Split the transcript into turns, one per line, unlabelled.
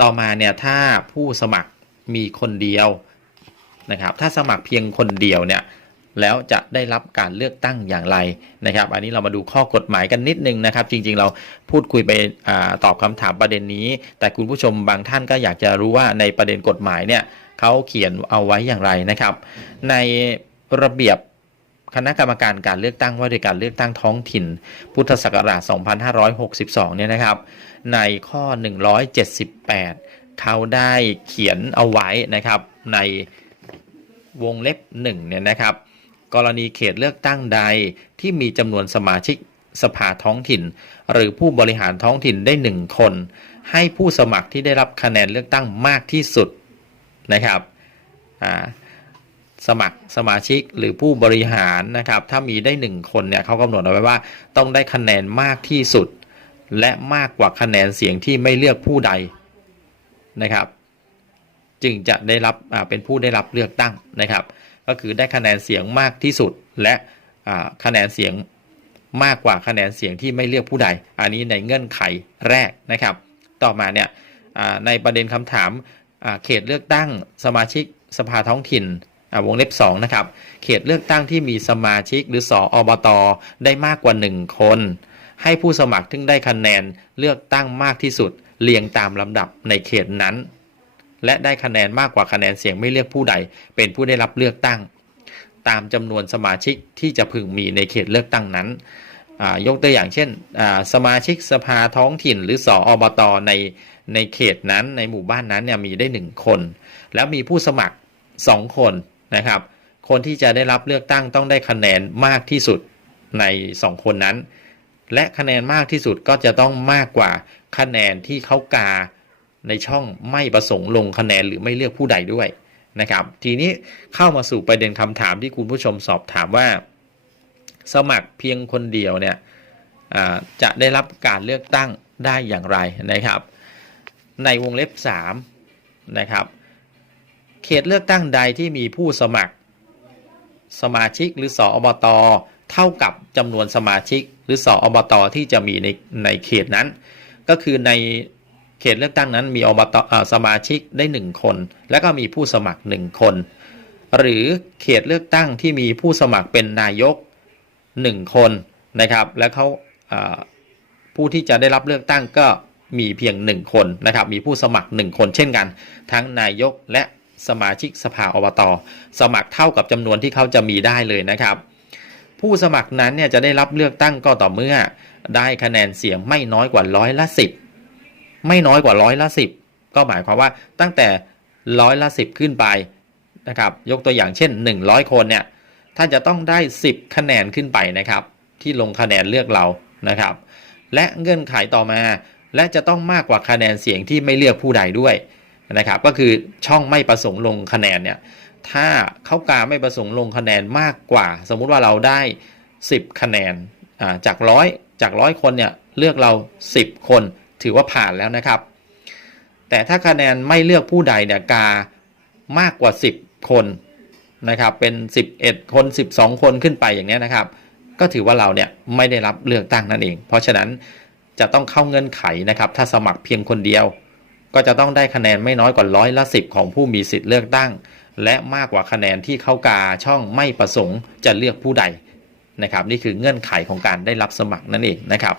ต่อมาเนี่ยถ้าผู้สมัครมีคนเดียวนะครับ ถ้าสมัครเพียงคนเดียวเนี่ยแล้วจะได้รับการเลือกตั้งอย่างไรนะครับ อันนี้เรามาดูข้อกฎหมายกันนิดนึงนะครับ จริง ๆ เราพูดคุยไปอตอบคำถามประเด็นนี้ แต่คุณผู้ชมบางท่านก็อยากจะรู้ว่าในประเด็นกฎหมายเนี่ยเขาเขียนเอาไว้อย่างไรนะครับ ในระเบียบ คณะกรรมการการเลือกตั้งว่าด้วยการเลือกตั้งท้องถิ่น พุทธศักราช 2562 เนี่ยนะครับ ในข้อ 178 เขาได้เขียนเอาไว้นะครับในวงเล็บ1เนี่ยนะครับ กรณีเขตเลือกตั้งใดที่มีจำนวนสมาชิกสภาท้องถิ่น หรือผู้บริหารท้องถิ่นได้ 1 คน ให้ผู้สมัครที่ได้รับคะแนนเลือกตั้งมากที่สุดนะครับอ่า สมัครสมาชิกหรือผู้บริหารนะครับ ถ้ามีได้ 1 คนเนี่ยเขากำหนดเอาไว้ว่า ต้องได้คะแนนมากที่สุด และมากกว่าคะแนนเสียงที่ไม่เลือกผู้ใดนะครับ จึงจะได้รับเป็นผู้ได้รับเลือกตั้งนะครับ ก็คือได้คะแนนเสียงมากที่สุด และคะแนนเสียงมากกว่าคะแนนเสียงที่ไม่เลือกผู้ใด อันนี้ในเงื่อนไขแรกนะครับ ต่อมาเนี่ยในประเด็นคำถามเขตเลือกตั้งสมาชิกสภาท้องถิ่น วงเล็บ2นะครับ เขตเลือกตั้งที่มีสมาชิกหรือสออบตได้มากกว่า 1 คน ให้ผู้สมัครที่ได้คะแนนเลือกตั้งมากที่สุด เรียงตามลำดับในเขตนั้น และได้คะแนนมากกว่าคะแนนเสียงไม่เลือกผู้ใด เป็นผู้ได้รับเลือกตั้ง ตามจำนวนสมาชิกที่จะพึงมีในเขตเลือกตั้งนั้นยกตัวอย่างเช่น สมาชิกสภาท้องถิ่นหรือสออบตในในเขตนั้นในหมู่บ้านนั้นเนี่ยมีได้ 1 คน แล้วมีผู้สมัคร 2 คน นะครับ คนที่จะได้รับเลือกตั้งต้องได้คะแนนมากที่สุดใน 2 คนนั้น และคะแนนมากที่สุดก็จะต้องมากกว่าคะแนนที่เขากาในช่องไม่ประสงค์ลงคะแนนหรือไม่เลือกผู้ใดด้วยนะครับ ทีนี้เข้ามาสู่ประเด็นคำถามที่คุณผู้ชมสอบถามว่า สมัครเพียงคนเดียวเนี่ยจะได้รับการเลือกตั้งได้อย่างไรนะครับ ในวงเล็บ3นะครับ เขตเลือกตั้งใดที่มีผู้สมัคร สมาชิกหรือสออบตเท่ากับจำนวนสมาชิก หรือสออบตที่จะมีในในเขตนั้น ก็คือในเขตเลือกตั้งนั้นมีอบตอสมาชิกได้ 1 คน แล้วก็มีผู้สมัคร 1 คน หรือเขตเลือกตั้งที่มีผู้สมัครเป็นนายก 1 คนนะครับ แล้วเขาอ่าผู้ที่จะได้รับเลือกตั้งก็มีเพียง 1 คนนะครับ มีผู้สมัคร 1 คนเช่นกัน ทั้งนายกและ สมาชิกสภาอบตสมัครเท่ากับจำนวนที่เขาจะมีได้เลยนะครับ ผู้สมัครนั้นเนี่ยจะได้รับเลือกตั้งก็ต่อเมื่อ ได้คะแนนเสียงไม่น้อยกว่าร้อยละสิบไม่น้อยกว่าร้อยละสิบก็หมายความว่าตั้งแต่ร้อยละสิบขึ้นไปนะครับ ยกตัวอย่างเช่น 100 คนเนี่ยท่านจะต้องได้ 10 คะแนนขึ้นไปนะครับ ที่ลงคะแนนเลือกเรานะครับ และเงื่อนไขต่อมา และจะต้องมากกว่าคะแนนเสียงที่ไม่เลือกผู้ใดด้วย นะครับก็คือช่องไม่ประสงค์ลงคะแนนเนี่ยถ้าเขากาไม่ประสงค์ลงคะแนนมากกว่า สมมุติว่าเราได้ 10 คะแนนจากร้อยจากร้อยคนเนี่ยเลือกเรา 10 คนถือว่าผ่านแล้วนะครับ แต่ถ้าคะแนนไม่เลือกผู้ใดเนี่ยกามากกว่า 10 คนนะครับเป็น 11 คน 12 คนขึ้นไปอย่างนี้นะครับ ก็ถือว่าเราเนี่ยไม่ได้รับเลือกตั้งนั่นเอง เพราะฉะนั้นจะต้องเข้าเงื่อนไขนะครับ ถ้าสมัครเพียงคนเดียว ก็จะต้องได้คะแนนไม่น้อยกว่าร้อยละสิบของผู้มีสิทธิ์เลือกตั้ง และมากกว่าคะแนนที่เข้ากาช่องไม่ประสงค์จะเลือกผู้ใดนะครับ นี่คือเงื่อนไขของการได้รับสมัครนั่นเองนะครับ